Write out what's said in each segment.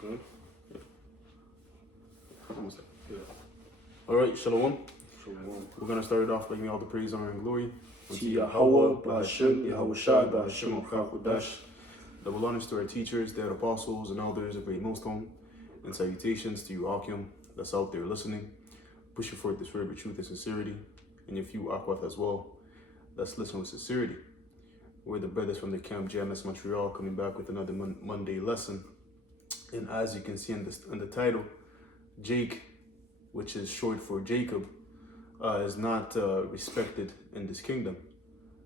Good. Almost there. Yeah. All right, Shalom. Shalom. We're going to start it off by giving all the praise, honor, and glory To Yahweh, Ba'ashem, Yahushai, Ba'ashem, Chakodash. Double honors to our teachers, their apostles, and elders of Great Millstone. And salutations to you, Akim, that's out there listening. Pushing forth this word with truth and sincerity. And if you, Akwat, as well, let's listen with sincerity. We're the brothers from the Camp JMS Montreal coming back with another Monday lesson. And as you can see in the title, Jake, which is short for Jacob, is not respected in this kingdom,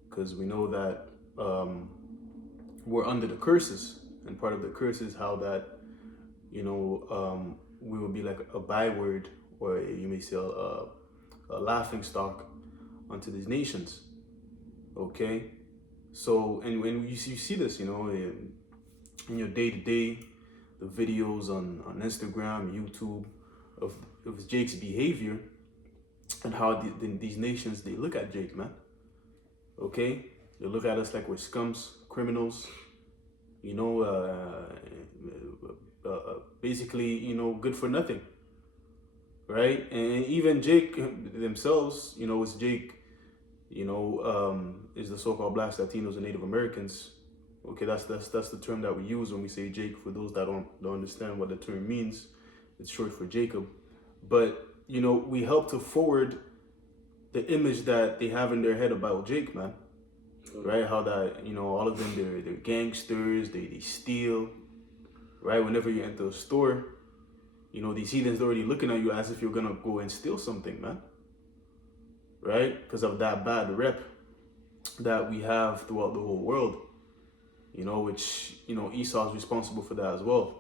because we know that we're under the curses, and part of the curse is how that, we will be like a byword, or you may say a laughing stock unto these nations. Okay, so and when you see this, in your day-to-day, the videos on Instagram, YouTube of Jake's behavior and how these nations, they look at Jake, man. Okay, they look at us like we're scums, criminals, basically, good for nothing, right? And even Jake themselves, it's Jake, is the so-called Blacks, Latinos, and Native Americans. Okay, that's the term that we use when we say Jake. For those that don't understand what the term means, it's short for Jacob. But we help to forward the image that they have in their head about Jake, man. Right? How that, all of them, they're gangsters, they steal, right? Whenever you enter a store, these heathens already looking at you as if you're gonna go and steal something, man. Right? Because of that bad rep that we have throughout the whole world, which, Esau is responsible for that as well.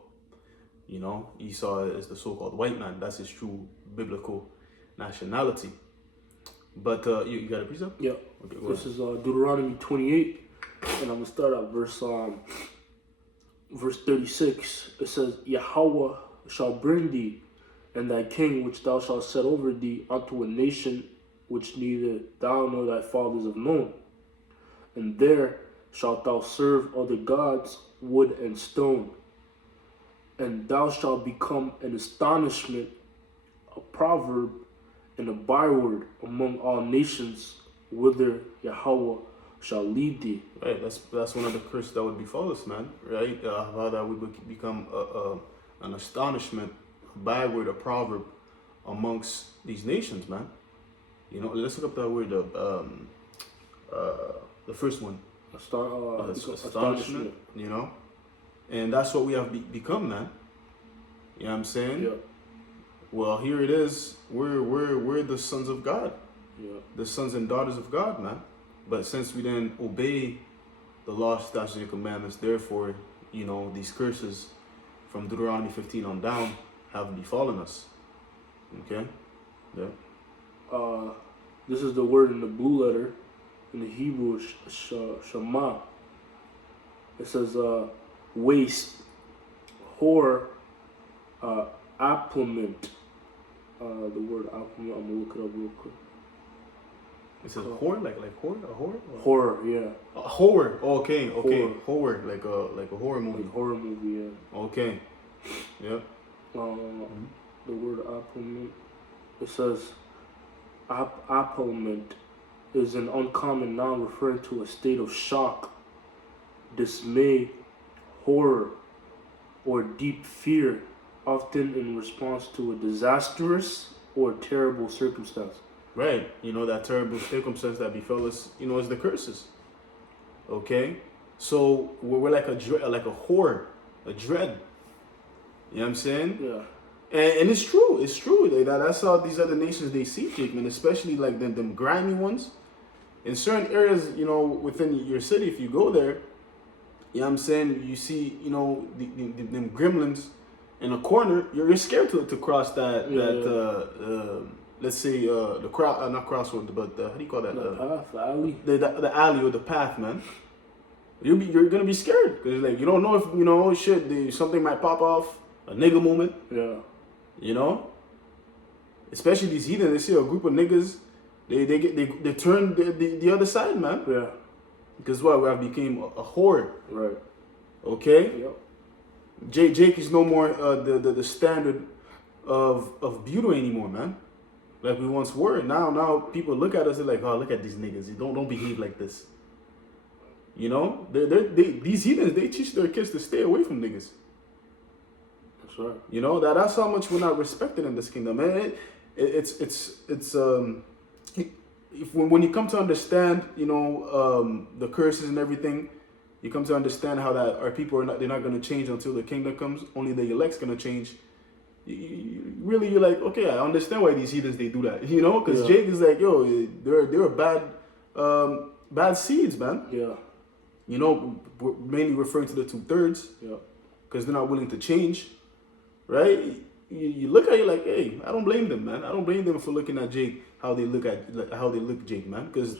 Esau is the so-called white man. That's his true biblical nationality. But you got a precept? Yeah. Okay, this is Deuteronomy 28, and I'm going to start at verse 36. It says, Yahweh shall bring thee and thy king, which thou shalt set over thee, unto a nation which neither thou nor thy fathers have known. And there shalt thou serve other gods, wood and stone. And thou shalt become an astonishment, a proverb, and a byword among all nations, whither Yahweh shall lead thee. Right, that's one of the curses that would befall us, man. Right, how that we would become an astonishment, a byword, a proverb amongst these nations, man. Let's look up that word. The first one. Astonishment. And that's what we have become, man. You know what I'm saying? Yeah. Well, here it is. We're the sons of God. Yeah. The sons and daughters of God, man. But since we didn't obey the law, statutes, and commandments, therefore, these curses from Deuteronomy 15 on down have befallen us. Okay? Yeah. This is the word in the blue letter, in the Hebrew, Shema. It says, waste, whore, applement. The word applement, I'm going to look it up real quick. It says whore, like whore, a whore? Horror, yeah. A horror. Okay. Horror. Horror, like a horror movie. Like horror movie, yeah. Okay. Yeah. The word applement, it says, applement is an uncommon noun referring to a state of shock, dismay, horror, or deep fear, often in response to a disastrous or terrible circumstance. Right. That terrible circumstance that befell us, is the curses. Okay? So we're like a horror, a dread. You know what I'm saying? Yeah. And it's true. It's true. That's how these other nations, they see Jake, man, especially like them grimy ones. In certain areas, within your city, if you go there, you know what I'm saying, you see, them gremlins in a corner, you're scared to cross that, let's say, the not crossroad, but how do you call that? The path, the alley. The alley or the path, man. You're gonna be scared, because like, you don't know if, something might pop off, a nigga moment. Yeah. Especially these heathens, they see a group of niggas, they turn the other side, man. Yeah. Because what? We have became a whore. Right. Okay? Yep. Jake is no more the standard of beauty anymore, man. Like we once were. Now people look at us and like, oh, look at these niggas. You don't behave like this. You know, these heathens, they teach their kids to stay away from niggas. That's right. You know, that's how much we're not respected in this kingdom, man. It's if when you come to understand, you know, the curses and everything, you come to understand how that our people are they're not going to change until the kingdom comes. Only the elect's going to change. Really, you're like, okay, I understand why these heathens they do that, you know, because Jake is like, yo, they're bad seeds, man. Yeah. You know, we're mainly referring to the 2/3. Yeah. Because they're not willing to change, right? You look at it like, hey, I don't blame them, man. I don't blame them for looking at Jake how they look Jake, man, because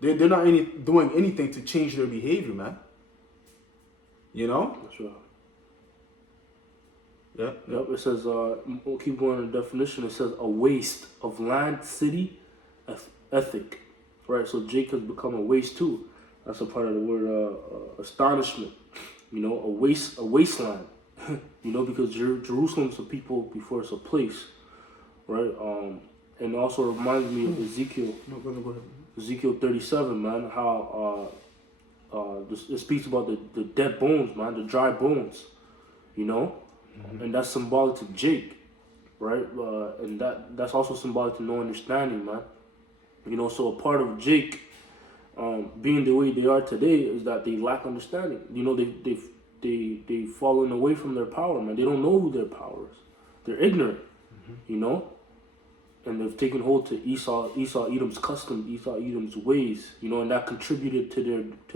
they're not doing anything to change their behavior, man. You know? That's right. Yeah. Yep. It says, we'll keep going on the definition. It says a waste of land, city, ethic. Right. So Jake has become a waste too. That's a part of the word astonishment. You know, a wasteland. You know, because Jerusalem's a people before it's a place, right? And it also reminds me of Ezekiel. No, go ahead. Ezekiel 37, man. How it speaks about the dead bones, man, the dry bones. You know, and that's symbolic to Jake, right? And that's also symbolic to no understanding, man. You know, so a part of Jake being the way they are today is that they lack understanding. You know, they've fallen away from their power, man. They don't know who their power is. They're ignorant, you know, and they've taken hold to Esau Edom's customs, Esau Edom's ways, you know, and that contributed to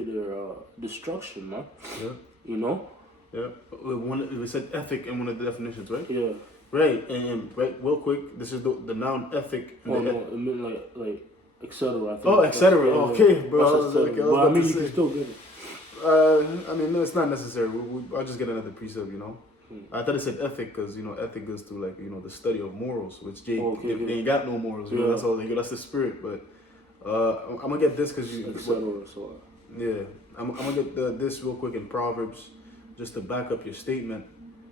their destruction, man. Yeah. You know. Yeah. We said ethic in one of the definitions, right? Yeah. Right. And right, real quick, this is the noun ethic. Oh no, it meant like etc. I think. Oh, etc. Yeah, okay, yeah. bro. But I mean, you can still get it. I mean, no, it's not necessary. I'll just get another precept, you know. I thought it said ethic because, you know, ethic goes to, like, you know, the study of morals, which Jake, they ain't got no morals. You know, that's all. That's the spirit. But I'm gonna get this because you. Yeah, I'm gonna get this real quick in Proverbs, just to back up your statement,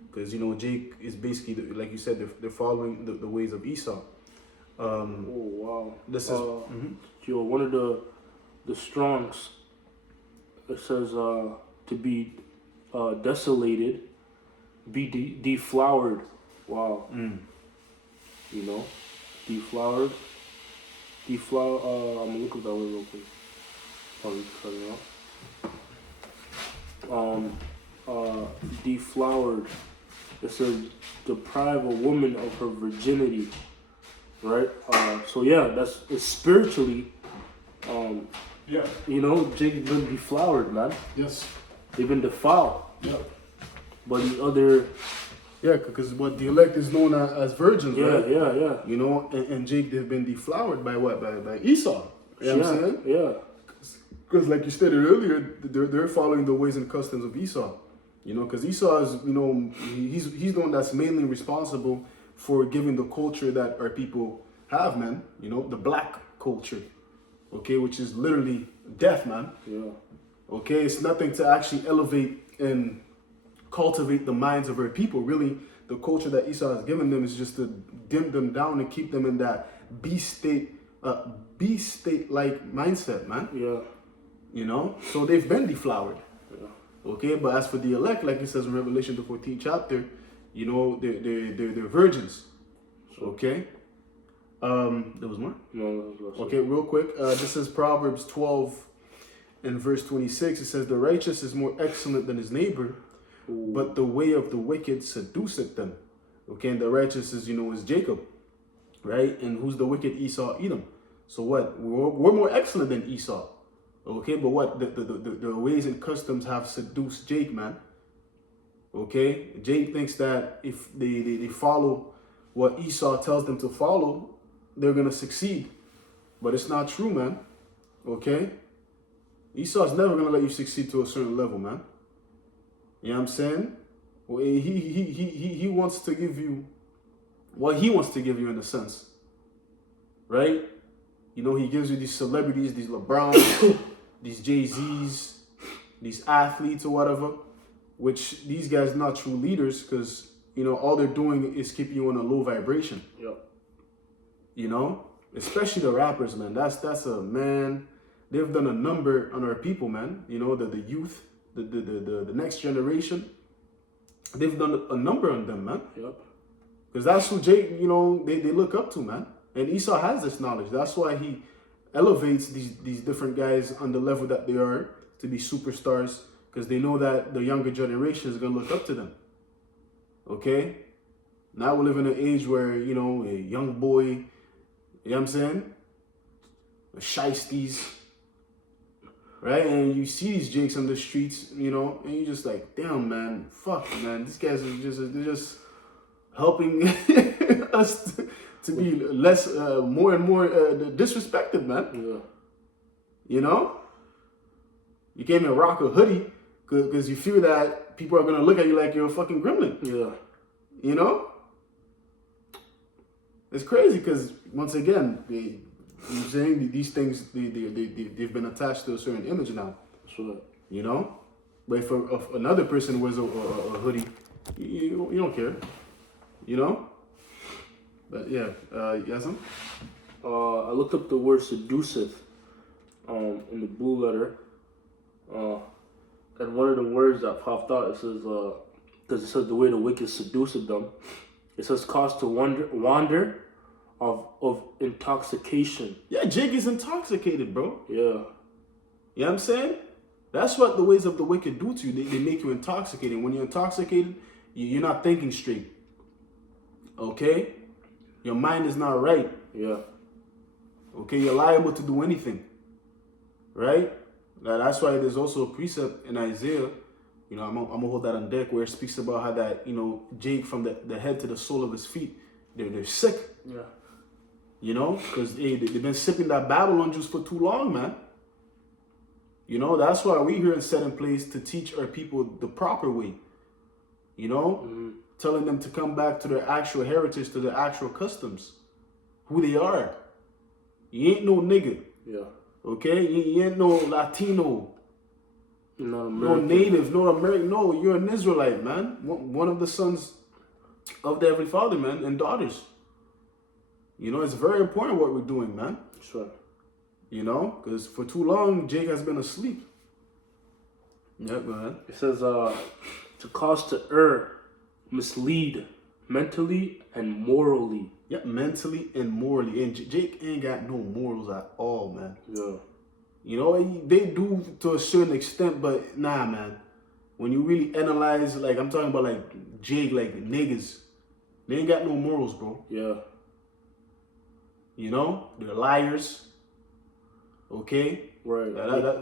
because, you know, Jake is basically, like you said, they're following the ways of Esau. Oh wow! This is yo, one of the Strongs. It says to be desolated, be deflowered. Wow. You know, deflowered. I'm gonna look up that word real quick. Probably cut it out. Deflowered. It says deprive a woman of her virginity. Right. So yeah, it's spiritually. Yeah. You know, Jake's been deflowered, man. Yes. They've been defiled. Yeah. But the other. Yeah, because what the elect is known as virgins, right? Yeah. You know, and Jake, they've been deflowered by what? By Esau. You know what I'm saying? Yeah. Because like you stated earlier, they're following the ways and customs of Esau. You know, because Esau is, you know, he's the one that's mainly responsible for giving the culture that our people have, man. You know, the black culture. Okay, which is literally death, man. Yeah. Okay, it's nothing to actually elevate and cultivate the minds of our people. Really, the culture that Esau has given them is just to dim them down and keep them in that beast state-like mindset, man. Yeah. You know, so they've been deflowered. Yeah. Okay, but as for the elect, like it says in Revelation the 14th chapter, you know, they're virgins. Okay. There was more? No, that was okay, real quick. This is Proverbs 12 and verse 26. It says, the righteous is more excellent than his neighbor, but the way of the wicked seduceth them. Okay, and the righteous is, you know, is Jacob, right? And who's the wicked? Esau, Edom. So what? We're more excellent than Esau. Okay, but what? The ways and customs have seduced Jake, man. Okay, Jake thinks that if they follow what Esau tells them to follow, they're going to succeed. But it's not true, man. Okay? Esau's never going to let you succeed to a certain level, man. You know what I'm saying? Well, he wants to give you what he wants to give you in a sense. Right? You know, he gives you these celebrities, these LeBrons, these Jay-Z's, these athletes or whatever. which these guys are not true leaders because, all they're doing is keeping you on a low vibration. Yep. Especially the rappers, man. That's a man. They've done a number on our people, man. The youth, the next generation. They've done a number on them, man. Yep. Because that's who Jake, they look up to, man. And Esau has this knowledge. That's why he elevates these different guys on the level that they are to be superstars, because they know that the younger generation is going to look up to them. Okay? Now we live in an age where, a young boy, you know what I'm saying? The shiesties, right? And you see these Jakes on the streets, and you're just like, damn, man, fuck, man. These guys are they're just helping us to be less, more and more disrespected, man. Yeah. You can't even rock a hoodie because you fear that people are going to look at you like you're a fucking gremlin. Yeah. It's crazy because, once again, you're saying these things, they've been attached to a certain image now. That's right. But if another person wears a hoodie, you don't care. But yeah, Yasm? I looked up the word seduceth in the blue letter. And one of the words that popped out, it says, because it says the way the wicked seduceth them, it says cause to wander of intoxication. Yeah, Jake is intoxicated, bro. Yeah. You know what I'm saying? That's what the ways of the wicked do to you. They make you intoxicated. When you're intoxicated, you're not thinking straight. Okay? Your mind is not right. Yeah. Okay? You're liable to do anything. Right? Now, that's why there's also a precept in Isaiah. I'm gonna hold that on deck, where it speaks about how that, Jake, from the head to the sole of his feet, they're sick. Yeah. Because they've been sipping that Babylon juice for too long, man. That's why we here in Set in Place to teach our people the proper way. Telling them to come back to their actual heritage, to their actual customs, who they are. You ain't no nigga. Yeah. Okay? You ain't no Latino. No native, no American. No, you're an Israelite, man. One of the sons of the Heavenly Father, man, and daughters. It's very important what we're doing, man. That's right. Because for too long, Jake has been asleep. Yeah, go ahead. It says, to cause to err, mislead, mentally and morally. Yeah, mentally and morally. And Jake ain't got no morals at all, man. Yeah. They do to a certain extent, but nah, man. When you really analyze, like, I'm talking about, like, Jake, like, niggas, they ain't got no morals, bro. Yeah. They're liars. Okay? Right.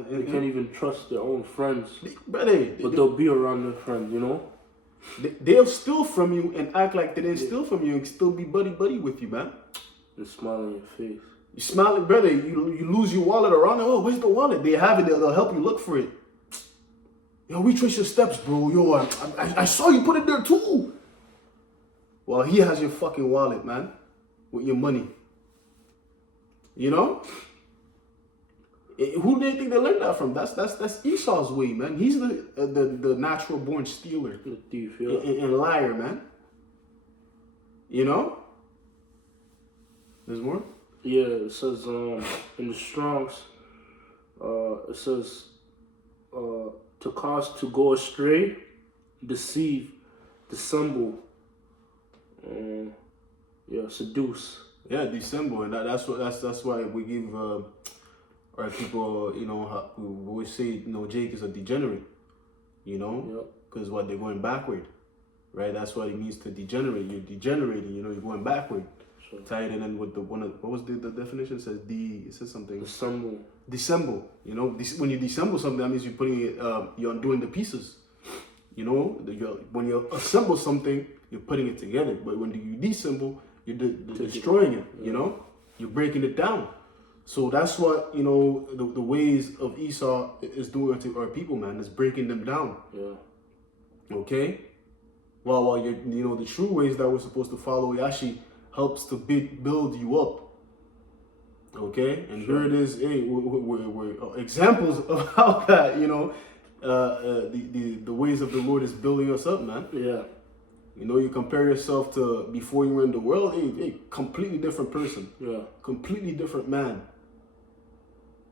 They can't even trust their own friends. But they'll be around their friends, They'll steal from you and act like they didn't steal from you and still be buddy with you, man. They smile on your face. You smile, brother. You lose your wallet around it. Oh, where's the wallet? They have it. They'll help you look for it. Yo, we trace your steps, bro. Yo, I saw you put it there too. Well, he has your fucking wallet, man, with your money. Who do they think they learned that from? That's Esau's way, man. He's the natural born stealer, The thief, yeah. and liar, man. There's more. Yeah, it says in the Strong's, it says to cause to go astray, deceive, dissemble, seduce. Yeah, dissemble, and that's why we give our people, we always say, Jake is a degenerate, because what they're going backward, right? That's what it means to degenerate. You're degenerating, you're going backward. Sure. Tied in and with what was the definition? It says something. Dissemble. Dissemble. When you dissemble something, that means you're putting it, you're undoing the pieces. When you assemble something, you're putting it together. But when you dissemble, you're destroying it. You're breaking it down. So that's what the ways of Esau is doing to our people, man. Is breaking them down. Yeah. Okay. While you're the true ways that we're supposed to follow, it actually helps to build you up. Okay, and sure. Here it is. Hey, we're examples of how that the ways of the Lord is building us up, man. Yeah. You know, you compare yourself to before you were in the world, a completely different person, Yeah. completely different man.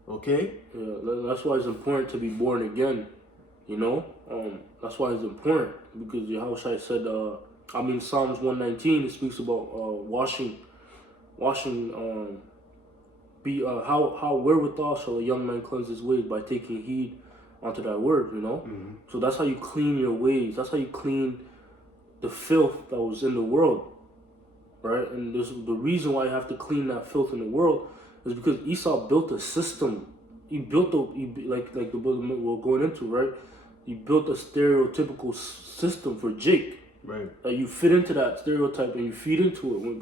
Okay? Yeah. That's why it's important to be born again. You know, that's why it's important, because Yahushua said, Psalms 119, it speaks about washing. How wherewithal shall a young man cleanse his ways? By taking heed unto thy word. You know, so that's how you clean your ways. That's how you clean the filth that was in the world, right? And this the reason why you have to clean that filth in the world is because Esau built a system. Like the book we're going into, right? He built a stereotypical system for Jake. Right. You fit into that stereotype and you feed into it when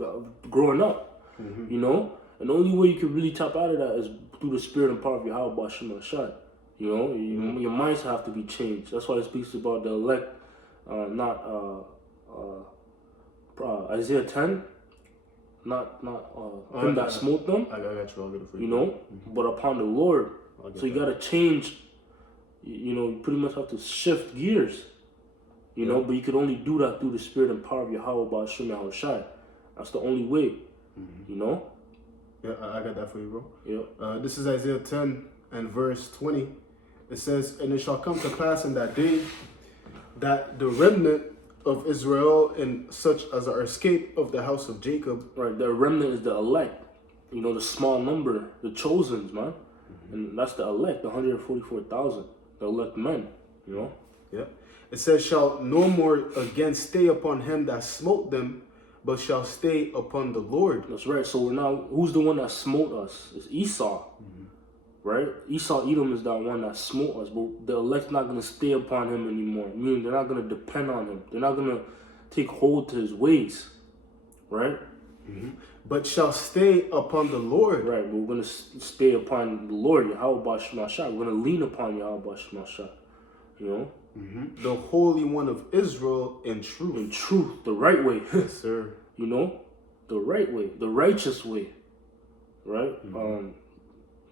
growing up. You know, and the only way you can really tap out of that is through the spirit and power of Yahweh Bashim Ashai. You know, your minds have to be changed. That's why it speaks about the elect, not Isaiah 10, not him that smote them. I got you. I'll get it for you. You know, but upon the Lord. So you gotta change. You know, you pretty much have to shift gears. You know, but you could only do that through the spirit and power of Yahweh Bashim Ashai. That's the only way. You know. Yeah, I got that for you, bro. Yeah. This is Isaiah 10 and verse 20. It says, "And it shall come to pass in that day that the remnant of Israel and such as are escaped of the house of Jacob." Right, the remnant is the elect. You know, the small number, the chosen, man. And that's the elect, the 144,000, the elect men, you know? Yeah. It says, "Shall no more again stay upon him that smote them, but shall stay upon the Lord." That's right. So we're now, who's the one that smote us? It's Esau, right? Esau, Edom is that one that smote us, but the elect's not going to stay upon him anymore. Meaning they're not going to depend on him. They're not going to take hold to his ways, right? But shall stay upon the Lord. Right, but we're going to stay upon the Lord, Yahweh Bashim Ashai. We're going to lean upon Yahweh Bashim Ashai, you know? The Holy One of Israel in truth. In truth, the right way. Yes, sir. You know, the right way, the righteous way, right?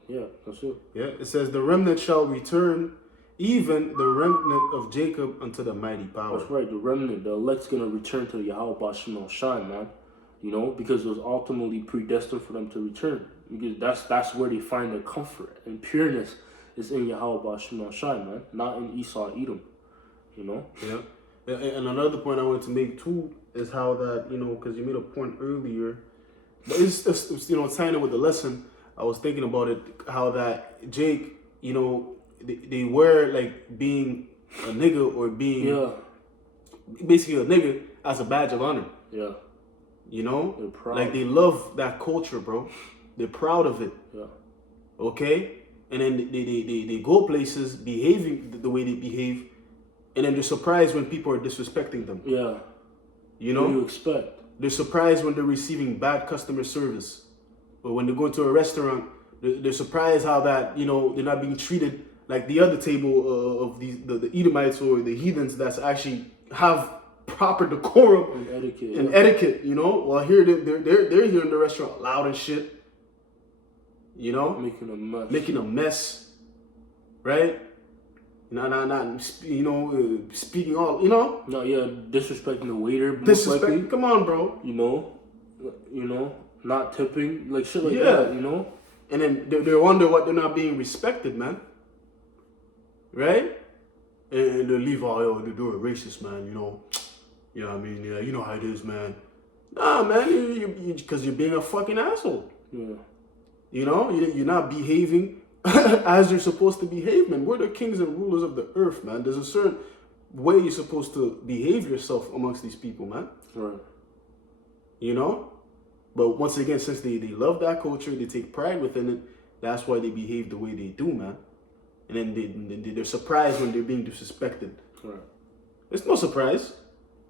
Yeah, that's it. Yeah, it says, "The remnant shall return, even the remnant of Jacob unto the mighty power." That's right, the remnant, the elect's gonna return to Yahweh Bashim Shai, man. You know, because it was ultimately predestined for them to return. Because that's where they find their comfort and pureness is in Yahweh Bashim Shai, man, not in Esau, Edom. You know? Yeah. And another point I wanted to make too is how that, you know, because you made a point earlier, but it's you know, tying it with the lesson. I was thinking about it, how that Jake, you know, they were like being a nigga or being basically a nigga as a badge of honor. Yeah. You know? They're proud. Like they love that culture, bro. They're proud of it. Yeah. Okay? And then they go places behaving the way they behave, and then they're surprised when people are disrespecting them. Yeah. You know? What do you expect? They're surprised when they're receiving bad customer service. Or when they go into a restaurant, they're surprised how that, you know, they're not being treated like the other table of the Edomites or the heathens that's actually have proper decorum and etiquette, you know. Well, here they're here in the restaurant loud and shit, you know, making a mess, right? Not you know, speaking all, you know. No, yeah, disrespecting the waiter. Disrespect. Come on, bro. You know, not tipping, like shit like that. You know. And then they wonder what they're not being respected, man. Right? And they leave all, yo, they're racist, man. You know what I mean? Yeah, you know how it is, man. Nah, man, because you're being a fucking asshole. Yeah. You know, you're not behaving as you're supposed to behave, man. We're the kings and rulers of the earth, man. There's a certain way you're supposed to behave yourself amongst these people, man. Right. You know? But once again, since they love that culture, they take pride within it, that's why they behave the way they do, man. And then they're surprised when they're being disrespected. Right. It's no surprise.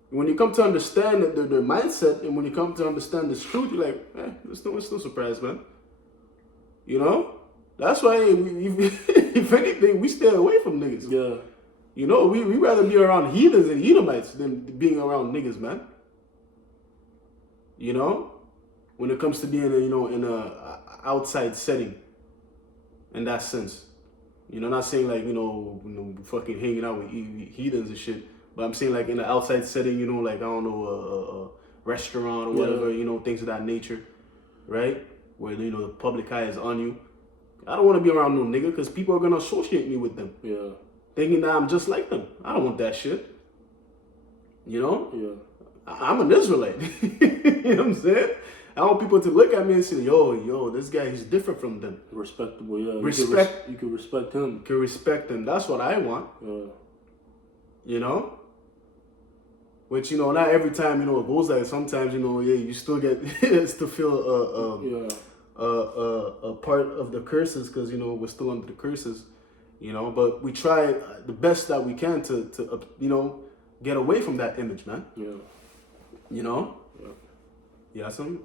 When you come to understand their mindset, and when you come to understand this truth, you're like, it's no surprise, man. You know? That's why, if anything, we stay away from niggas. Yeah. You know, we rather be around heathens and Edomites than being around niggas, man. You know? When it comes to being, in a outside setting, in that sense. You know, not saying like, fucking hanging out with heathens and shit. But I'm saying like in an outside setting, like, I don't know, a restaurant or whatever, things of that nature, right? Where, the public eye is on you. I don't want to be around no nigga because people are going to associate me with them. Yeah. Thinking that I'm just like them. I don't want that shit. You know? Yeah. I'm an Israelite. You know what I'm saying? I want people to look at me and say, yo, this guy is different from them. Respectable, yeah. Respect. You can respect him. You can respect him. That's what I want. Yeah. You know? Which, not every time, it goes like sometimes, you still get to feel a part of the curses because, we're still under the curses, but we try the best that we can to get away from that image, man. Yeah. Yeah. Yeah. You got some?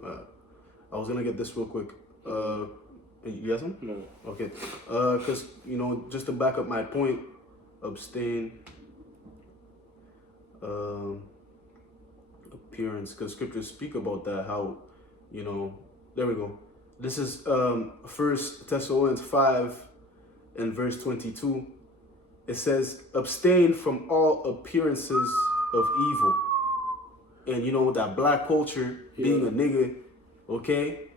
I was gonna get this real quick. You got some? No. Okay. Because, just to back up my point, abstain, appearance, because scriptures speak about that, how, there we go. This is 1 Thessalonians 5 and verse 22. It says, abstain from all appearances of evil. And that black culture, being a nigga, okay,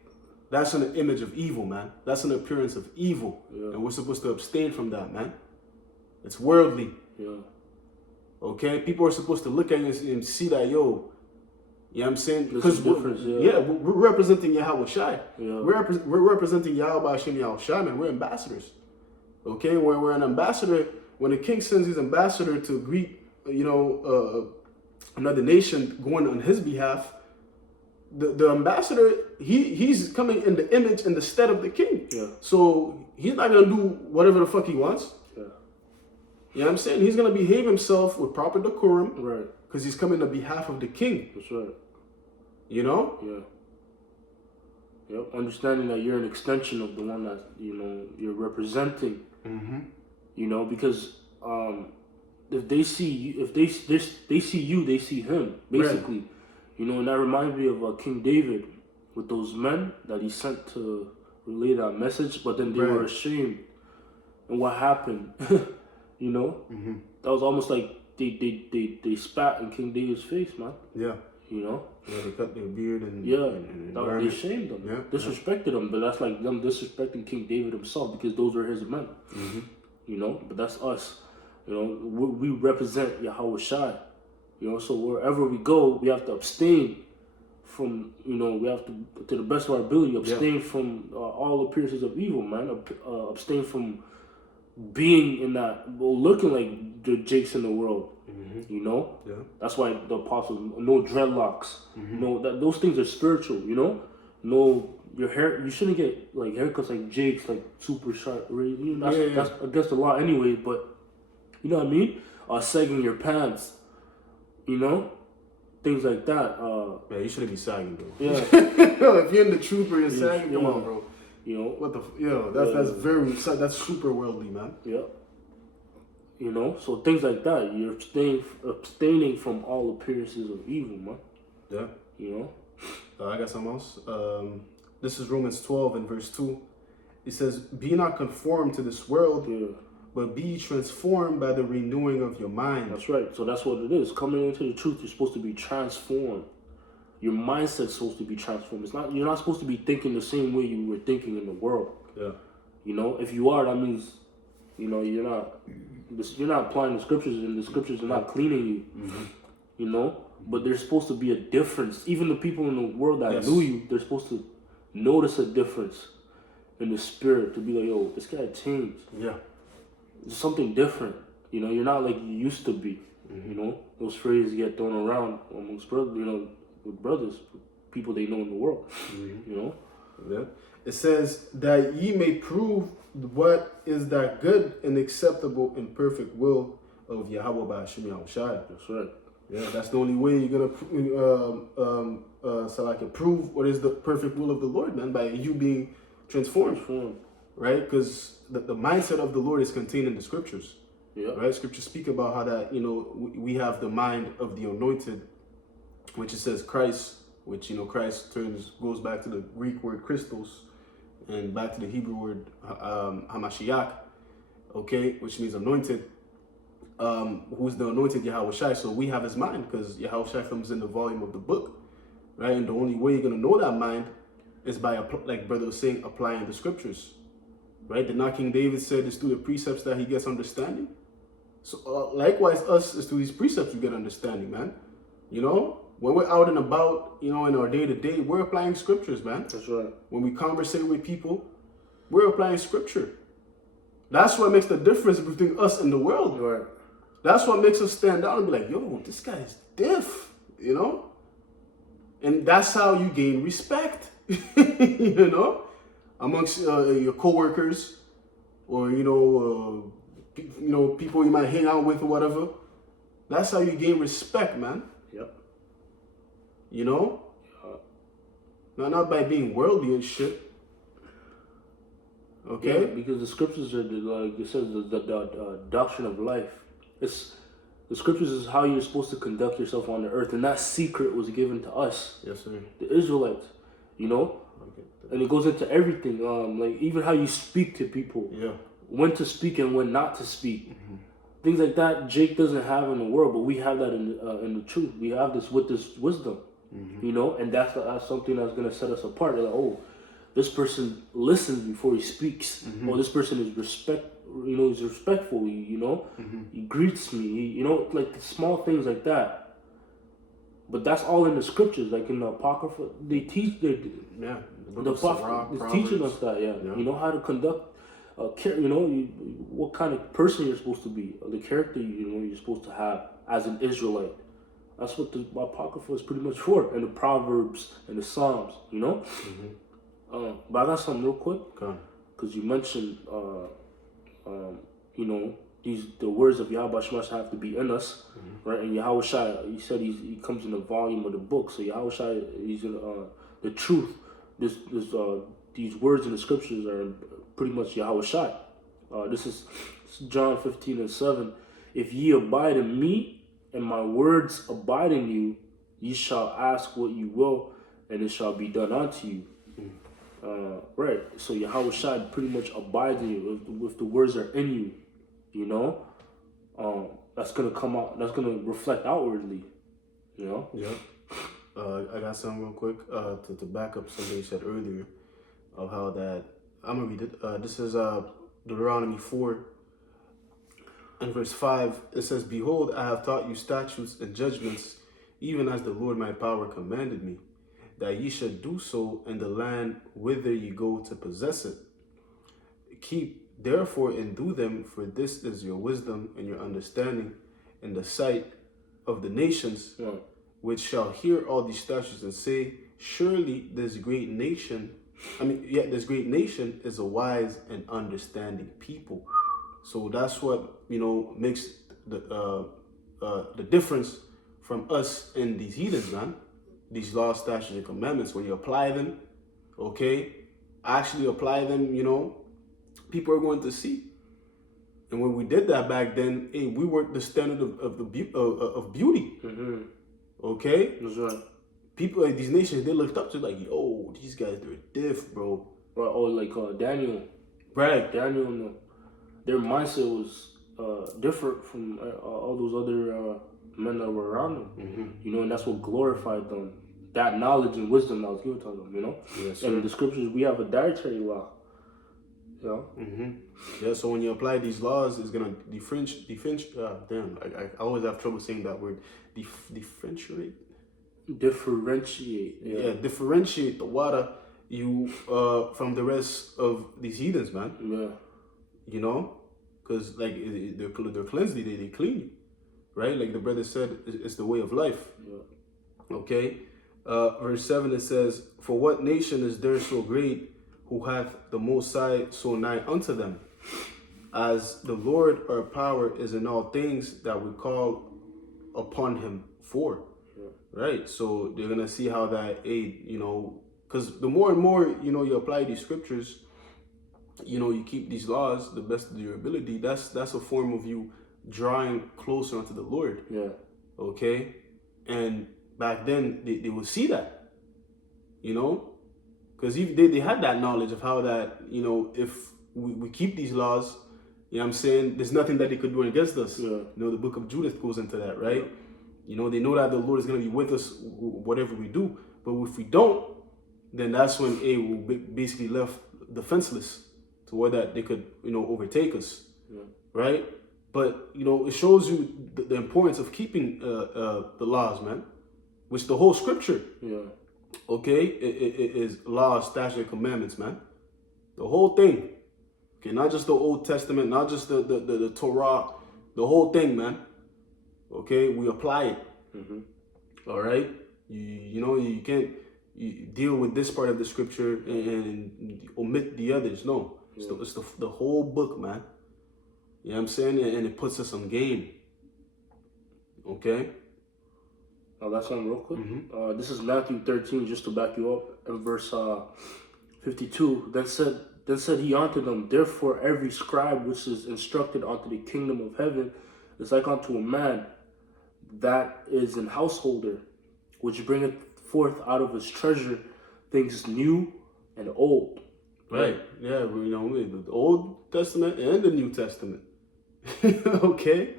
that's an image of evil, man. That's an appearance of evil. Yeah. And we're supposed to abstain from that, man. It's worldly. Yeah. Okay? People are supposed to look at you and see that, you know what I'm saying? Because we're representing Yahweh Shai. Yeah. We're representing Yahweh Hashem Yahweh Shai, man. We're ambassadors. Okay? We're an ambassador. When the king sends his ambassador to greet, another nation going on his behalf, the ambassador, he's coming in the image and the stead of the king. Yeah. So he's not going to do whatever the fuck he wants. Yeah. You know what I'm saying? He's going to behave himself with proper decorum. Right. Because he's coming on behalf of the king. That's right. You know? Yeah. Yep. Understanding that you're an extension of the one that, you're representing. Mm-hmm. Because if they see you, if they see you, they see him, basically. Right. And that reminds me of King David with those men that he sent to relay that message, but then they were ashamed. And what happened? Mm-hmm. That was almost like they spat in King David's face, man. Yeah. Yeah, they cut their beard and they shamed them, disrespected them, but that's like them disrespecting King David himself because those were his men. Mm-hmm. But that's us. We represent Yahweh Shai. So wherever we go, we have to abstain from, we have to the best of our ability, abstain from all appearances of evil, man. Abstain from being in that, looking like the Jakes in the world. Mm-hmm. That's why the apostles, no dreadlocks, those things are spiritual. No, your hair, you shouldn't get like haircuts like Jake's, like super sharp. That's against the law anyway. But you know what I mean? Sagging your pants, things like that. Man, you shouldn't be sagging, bro. Yeah. If you're in the trooper and sagging, come on, bro. What the that's super worldly, man. Yeah. So things like that. You're abstaining from all appearances of evil, man. Yeah. I got something else. This is Romans 12 and verse 2. It says, be not conformed to this world, but be transformed by the renewing of your mind. That's right. So that's what it is. Coming into the truth, you're supposed to be transformed. Your mindset's supposed to be transformed. You're not supposed to be thinking the same way you were thinking in the world. Yeah. If you are, that means, you're not applying the scriptures, and the scriptures are not cleaning you. Mm-hmm. But there's supposed to be a difference. Even the people in the world that knew you, they're supposed to notice a difference in the spirit, to be like, yo, this guy changed. Yeah. It's something different. You're not like you used to be. Mm-hmm. Those phrases get thrown around amongst brothers, with brothers, people they know in the world. Mm-hmm. Yeah. It says that ye may prove what is that good and acceptable and perfect will of Yahweh by Hashem Yahweh Shai. That's right. Yeah, that's the only way you're gonna prove what is the perfect will of the Lord, man, by you being transformed. Right? Because the mindset of the Lord is contained in the scriptures. Yeah. Right? Scriptures speak about how that, we have the mind of the anointed, which it says Christ, which, Christ goes back to the Greek word Christos and back to the Hebrew word Hamashiach. okay, which means anointed, who's the anointed Yahweh Shai. So we have his mind because Yahweh Shai comes in the volume of the book, right? And the only way you're going to know that mind is by, like brother was saying, applying the scriptures, right? The not King David said it's through the precepts that he gets understanding. So likewise, us is through these precepts we get understanding, man. You know, when we're out and about, you know, in our day-to-day, we're applying scriptures, man. That's right. When we conversate with people, we're applying scripture. That's what makes the difference between us and the world. Right. That's what makes us stand out and be like, yo, this guy's diff, you know? And that's how you gain respect, you know? Amongst your coworkers or, people you might hang out with or whatever. That's how you gain respect, man. Yep. You know? Not by being worldly and shit. Okay? Yeah, because the scriptures are, like it says, the doctrine of life. The scriptures is how you're supposed to conduct yourself on the earth, and that secret was given to us, Yes, sir. the Israelites. You know, Okay. and it goes into everything. Like even how you speak to people, Yeah. when to speak and when not to speak. Things like that Jake doesn't have in the world, but we have that in the truth. We have this with this wisdom, you know, and that's something that's gonna set us apart. Like, oh, this person listens before he speaks. Oh, this person is he's respectful. He greets me. Like the small things like that. But that's all in the scriptures, like in the Apocrypha. They teach Yeah. the Apocrypha is teaching us that. Yeah, you know how to conduct. What kind of person you're supposed to be, the character you're supposed to have as an Israelite. That's what the Apocrypha is pretty much for, and the Proverbs and the Psalms, you know. But I got something real quick, because you mentioned, the words of Yahweh Shai have to be in us, right? And Yahweh Shai, he said he comes in the volume of the book, so Yahweh Shai, he's in the truth. These words in the scriptures are pretty much Yahweh Shai. This is John 15:7. If ye abide in me, and my words abide in you, ye shall ask what you will, and it shall be done unto you. Right. So Yahweh Shai pretty much abides in you. If the words are in you, you know, that's gonna come out. That's gonna reflect outwardly. You know. Yeah. I got something real quick to back up something you said earlier of how that I'm gonna read it. This is Deuteronomy 4 and verse 5. It says, "Behold, I have taught you statutes and judgments, even as the Lord my power commanded me, that ye should do so in the land whither ye go to possess it. Keep therefore and do them, for this is your wisdom and your understanding in the sight of the nations, which shall hear all these statutes and say, surely this great nation is a wise and understanding people." So that's what makes the difference from us and these heathens, man. These laws, statutes, and commandments. When you apply them, actually apply them, people are going to see. And when we did that back then, we were the standard of beauty. Okay? That's right. People like these nations, they looked up to like, yo, these guys, they're diff, bro. Right, or like Daniel. Right. Daniel, their mindset was different from all those other men that were around them. And that's what glorified them. That knowledge and wisdom that was given to them, Yes, and in the scriptures, we have a dietary law. Yeah, so when you apply these laws, it's gonna I always have trouble saying that word. Differentiate. Yeah, differentiate the water from the rest of these heathens, man. Yeah. Because like they're cleansed, they clean you, right? Like the brother said, it's the way of life. Yeah. Okay. Verse 7, it says, "For what nation is there so great, who hath the Most High so nigh unto them, as the Lord our power is in all things that we call upon him for." Right? So they're gonna see how that aid, because the more and more you apply these scriptures, you keep these laws the best of your ability. That's a form of you drawing closer unto the Lord. Yeah. Okay. And back then they would see that, because they had that knowledge of how that if we keep these laws, You know what I'm saying? There's nothing that they could do against us. Yeah. You know, the book of Judith goes into that, right? You know, they know that the Lord is going to be with us whatever we do. But if we don't, then that's when we'll be basically left defenseless to where that they could, you know, overtake us, right? But, you know, it shows you the importance of keeping the laws, man, which the whole scripture, okay, it is laws, statutes, and commandments, man. The whole thing. Okay, not just the Old Testament, not just the Torah, the whole thing, man. Okay, we apply it. All right, you know, you can't deal with this part of the scripture and omit the others. No, it's the whole book, man. You know what I'm saying? And it puts us on game. Okay. Now that's on real quick. This is Matthew 13, just to back you up, in verse 52. Then said he unto them, therefore every scribe which is instructed unto the kingdom of heaven is like unto a man that is an householder, which bringeth forth out of his treasure things new and old. Right. Yeah, you know, the Old Testament and the New Testament. Okay.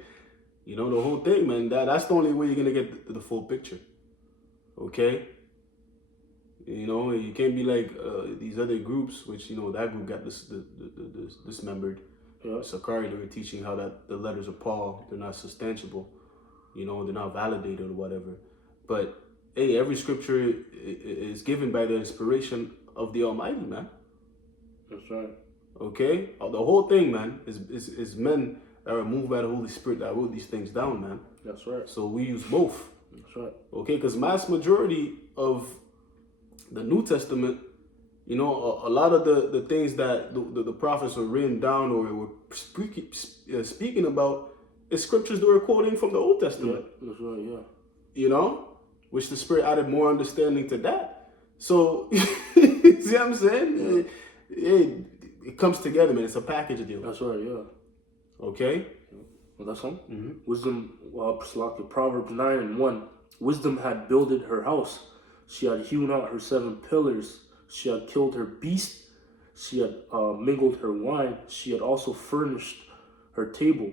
You know, the whole thing, man. That's the only way you're gonna get the full picture. Okay. You know, you can't be like these other groups, which, you know, that group got dismembered. Sakari, they were teaching how that the letters of Paul, they're not substantiable. You know, they're not validated or whatever. But, hey, every scripture is given by the inspiration of the Almighty, man. That's right. Okay? The whole thing, man, is men that are moved by the Holy Spirit that wrote these things down, man. That's right. So we use both. That's right. Okay? Because mass majority of the New Testament, you know, a lot of the things that the prophets were written down or were speaking about is scriptures they were quoting from the Old Testament. Yeah, that's right, yeah. You know, which the Spirit added more understanding to that. So, see what I'm saying? It comes together, man. It's a package deal. That's right, yeah. Okay? Well, that's something. Wisdom, Proverbs 9:1. Wisdom had builded her house. She had hewn out her 7 pillars. She had killed her beast. She had mingled her wine. She had also furnished her table.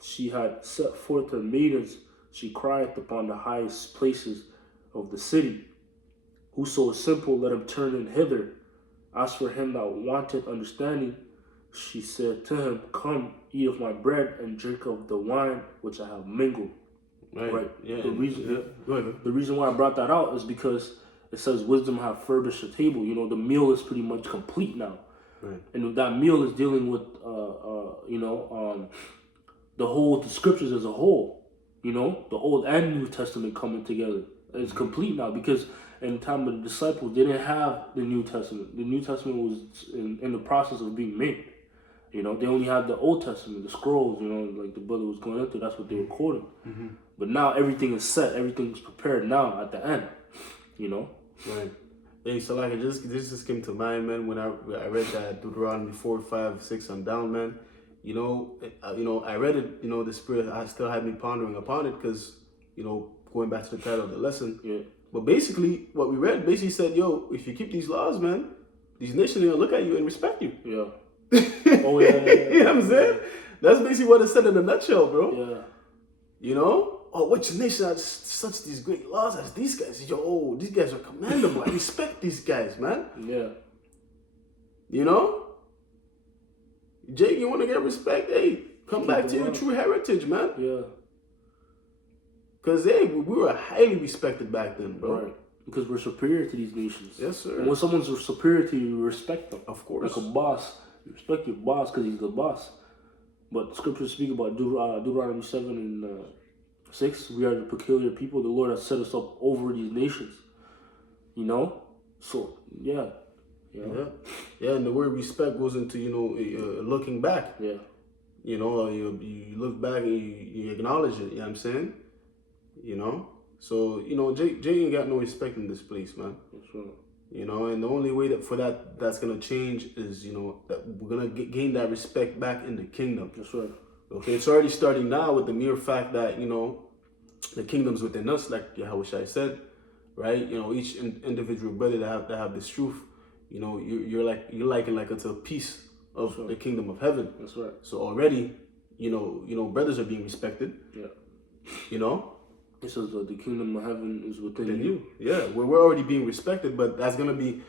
She had set forth her maidens. She crieth upon the highest places of the city. Whoso is simple, let him turn in hither. As for him that wanteth understanding, she said to him, come, eat of my bread and drink of the wine which I have mingled. Right. Yeah. The reason, Go ahead. The reason why I brought that out is because it says wisdom have furbished the table. You know, the meal is pretty much complete now. Right. And that meal is dealing with, the scriptures as a whole. You know, the Old and New Testament coming together. And it's complete now because in the time of the disciples, they didn't have the New Testament. The New Testament was in the process of being made. You know, they only had the Old Testament, the scrolls, you know, like the brother was going into, that's what they were quoting. But now everything is set, everything is prepared now at the end, you know? Right. Hey, so like this just came to mind, man, when I read that Deuteronomy 4, 5, 6 on down, man. You know, I read it, you know, the Spirit still had me pondering upon it because, you know, going back to the title of the lesson. Yeah. But basically, what we read basically said, yo, if you keep these laws, man, these nations are going to look at you and respect you. Yeah. Oh, yeah. You know what I'm saying? That's basically what it said in a nutshell, bro. Yeah. You know? Oh, which nation has such these great laws as these guys? Yo, these guys are commendable. I respect these guys, man. Yeah. You know? Jake, you want to get respect? Hey, come back to your true heritage, man. Yeah. Because, hey, we were highly respected back then, bro. Right. Because we're superior to these nations. Yes, sir. And when someone's superior to you, you respect them. Of course. Like a boss. You respect your boss because he's the boss. But the scriptures speak about Deuteronomy 7 and 6. We are the peculiar people. The Lord has set us up over these nations. You know? So, yeah. Yeah, and the word respect goes into, you know, looking back. Yeah. You know, you look back and you acknowledge it, you know what I'm saying? You know? So, you know, Jay ain't got no respect in this place, man. That's right. You know, and the only way that's going to change is, you know, that we're going to gain that respect back in the kingdom. That's right. Okay, it's already starting now with the mere fact that, you know, the kingdom's within us, like Yahushua said, right? You know, each individual brother that have this truth, you know, you're likened like unto a piece of Sure. the kingdom of heaven. That's right. So already, brothers are being respected. Yeah. You know, It says that the kingdom of heaven is within than you. you. Yeah, we're already being respected, but that's gonna be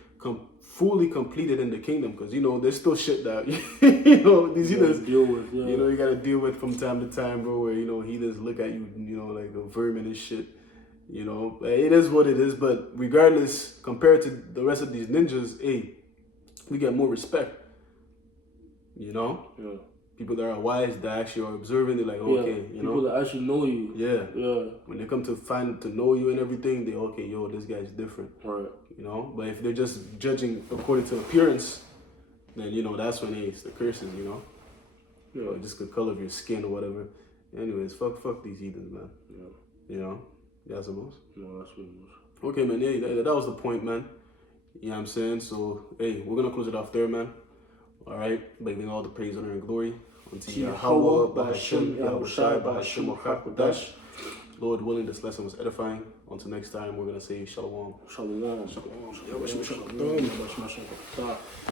fully completed in the kingdom, because there's still shit that these You gotta heathens deal with. Yeah. you gotta deal with from time to time, bro. Where heathens look at you, like a vermin and shit. It is what it is. But regardless, compared to the rest of these ninjas, hey, we get more respect. Yeah. People that are wise, that actually are observing, they're like, okay, People that actually know you. Yeah. Yeah. When they come to know you and everything, they okay, this guy's different. Right. But if they're just judging according to appearance, then that's when it's the curses, Yeah. Or just the color of your skin or whatever. Anyways, fuck these heathens, man. Yeah. That's the most. No, that's what it was. Okay, man. Yeah, that was the point, man. You know what I'm saying? So, hey, we're gonna close it off there, man. All right, giving all the praise, honor, and glory unto Yahweh, Bahashem, Yahushai, Bahashem, Hakodash. Lord willing, this lesson was edifying. Until next time, we're gonna say Shalom. Shalom. Shalom.